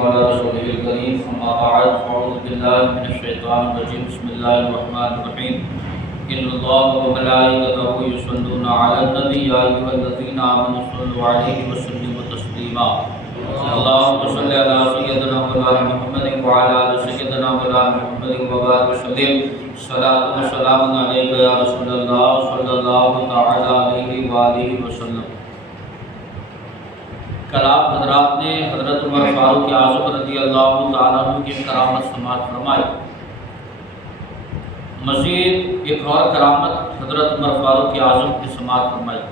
وعلى رسوله الكريم أما بعد فأعوذ بالله من الشيطان الرجيم بسم الله الرحمن الرحيم إن الله وملائكته يصلون على النبي يا أيها الذين آمنوا صلوا عليه وسلموا تسليما اللهم صل على سيدنا مولانا محمد وعلى آل سيدنا مولانا محمد وبارك وسلم صلاة وسلام عليك يا رسول الله صلى الله تعالى عليه وآله وسلم۔ کل آپ حضرات نے حضرت عمر فاروق اعظم رضی اللہ تعالیٰ عنہ کی کرامت سماعت فرمائی۔ مزید ایک اور کرامت حضرت عمر فاروق اعظم کی سماعت فرمائی۔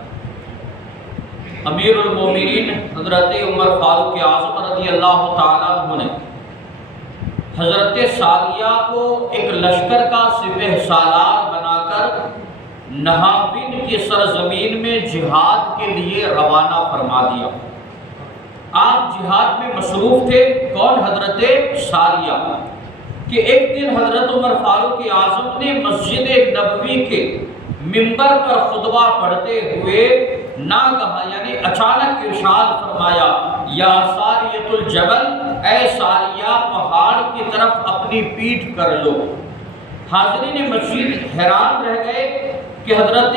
امیر المومنین حضرت عمر فاروق اعظم رضی اللہ تعالیٰ عنہ نے حضرت ساریہ کو ایک لشکر کا سپہ سالار بنا کر نہاوند کی سرزمین میں جہاد کے لیے روانہ فرما دیا۔ آپ جہاد میں مصروف تھے، کون؟ حضرت ساریہ، کہ ایک دن حضرت عمر فاروق اعظم نے مسجد نبوی کے منبر پر خطبہ پڑھتے ہوئے ناگہاں یعنی اچانک ارشاد فرمایا، یا ساریۃ الجبل، اے ساریہ پہاڑ کی طرف اپنی پیٹھ کر لو۔ حاضرین مسجد حیران رہ گئے کہ حضرت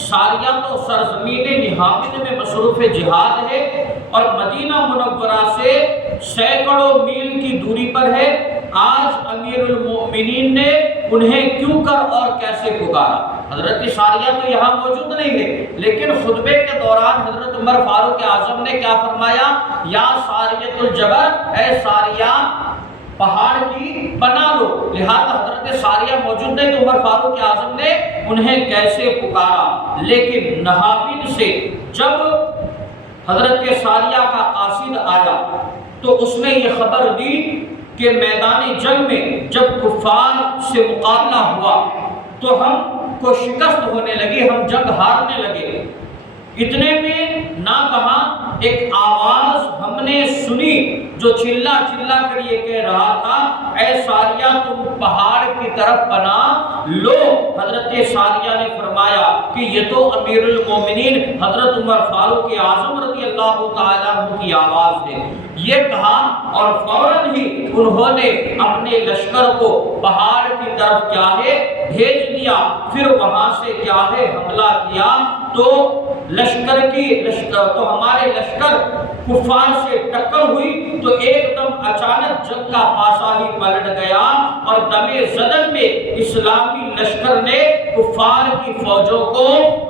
ساریہ تو سرزمین نہاوند میں مصروف جہاد ہے اور مدینہ منورہ سے سینکڑوں میل کی دوری پر ہے، آج امیر المؤمنین نے انہیں کیوں کر اور کیسے پکارا؟ حضرت ساریہ تو یہاں موجود نہیں ہے، لیکن خطبے کے دوران حضرت عمر فاروق اعظم نے کیا فرمایا؟ یا ساریۃ الجبل، اے ساریہ پہاڑ کی بنا لو۔ لہذا حضرت ساریہ موجود نہیں تو عمر فاروق اعظم نے انہیں کیسے پکارا؟ لیکن نہاوند سے جب حضرت ساریہ کا قاصد آیا تو اس نے یہ خبر دی کہ میدان جنگ میں جب کفار سے مقابلہ ہوا تو ہم کو شکست ہونے لگی، ہم جنگ ہارنے لگے۔ اتنے میں ناگہاں ایک آواز ہم نے سنی جو چلا چلا کر یہ کہہ رہا تھا، اے ساریہ تم پہاڑ کی طرف پناہ لو۔ حضرت ساریہ نے فرمایا کہ یہ تو امیر المومنین حضرت عمر فاروق اعظم رضی اللہ تعالیٰ عنہ کی آواز ہے۔ یہ کہا اور فوراً ہی انہوں نے اپنے لشکر کو پہاڑ کی طرف کیا ہے بھیج دیا، پھر وہاں سے کیا ہے حملہ کیا تو ہمارے لشکر کفار سے ٹکر ہوئی تو ایک دم اچانک جنگ کا پاسا ہی پلٹ گیا اور دمِ زدن میں اسلامی لشکر نے کفار کی فوجوں کو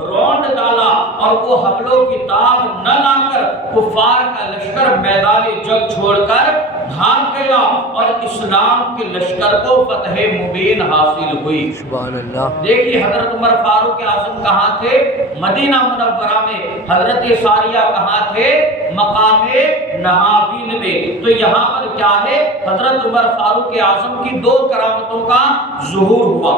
رونڈ ڈالا اور وہ حملوں کی تاب نہ لا کر کفار کا لشکر میدان جنگ چھوڑ کر بھاگ گیا اور اسلام کے لشکر کو فتح مبین حاصل ہوئی۔ سبحان اللہ۔ دیکھیے حضرت عمر فاروق اعظم کہاں تھے؟ مدینہ منورہ میں۔ حضرت ساریہ کہاں تھے؟ مقام نہاوند میں۔ تو یہاں پر کیا ہے؟ حضرت عمر فاروق اعظم کی دو کرامتوں کا ظہور ہوا۔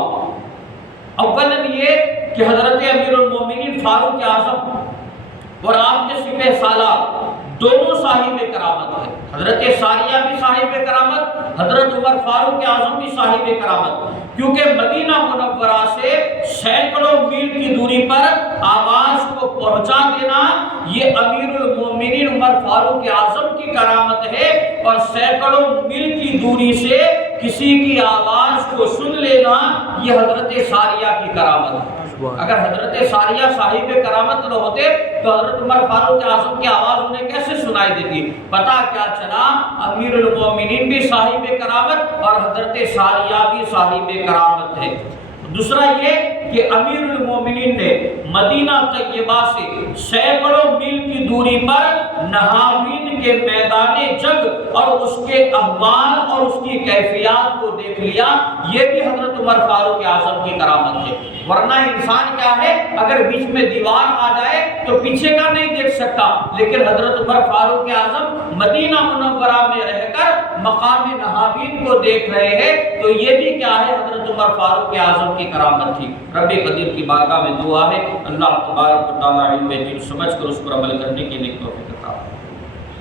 اولاً یہ کہ حضرت امیر المومنین فاروق اعظم اور آپ کے سپہ سالار دونوں صاحب کرامت ہیں۔ حضرت ساریہ بھی صاحب کرامت، حضرت عمر فاروق اعظم بھی صاحب کرامت، کیونکہ مدینہ منورہ سے سینکڑوں میل کی دوری پر آواز کو پہنچا دینا یہ امیر المومنین عمر فاروق اعظم کی کرامت ہے، اور سینکڑوں میل کی دوری سے کسی کی آواز کو سن لینا یہ حضرت ساریہ کی کرامت ہے۔ اگر حضرت ساریہ صاحب کرامت نہ ہوتے تو حضرت عمر فاروق اعظم کی آواز انہیں کیسے سنائی دیتی؟ پتہ کیا چلا؟ امیر المومنین بھی صاحب کرامت اور حضرت ساریہ بھی صاحب کرامت ہے۔ دوسرا یہ کہ امیر المومنین نے مدینہ طیبہ سے سینکڑوں میل کی دوری پر نہاوند کے میدان جنگ اور اس کے احوال اور اس کی کیفیات کو دیکھ لیا، یہ بھی حضرت عمر فاروق اعظم کی کرامت ہے۔ ورنہ انسان کیا ہے، اگر بیچ میں دیوار آ جائے تو پیچھے کا نہیں دیکھ سکتا، لیکن حضرت عمر فاروق اعظم مدینہ منورہ میں رہ کر مقام نہاوند کو دیکھ رہے ہیں، تو یہ بھی کیا ہے؟ حضرت عمر فاروق اعظم کی کرامت تھی۔ رب قدیر کی بارگاہ میں دعا ہے اللہ تبارک و تعالی علم دین سمجھ کر اس پر عمل کرنے کی نیک توفیق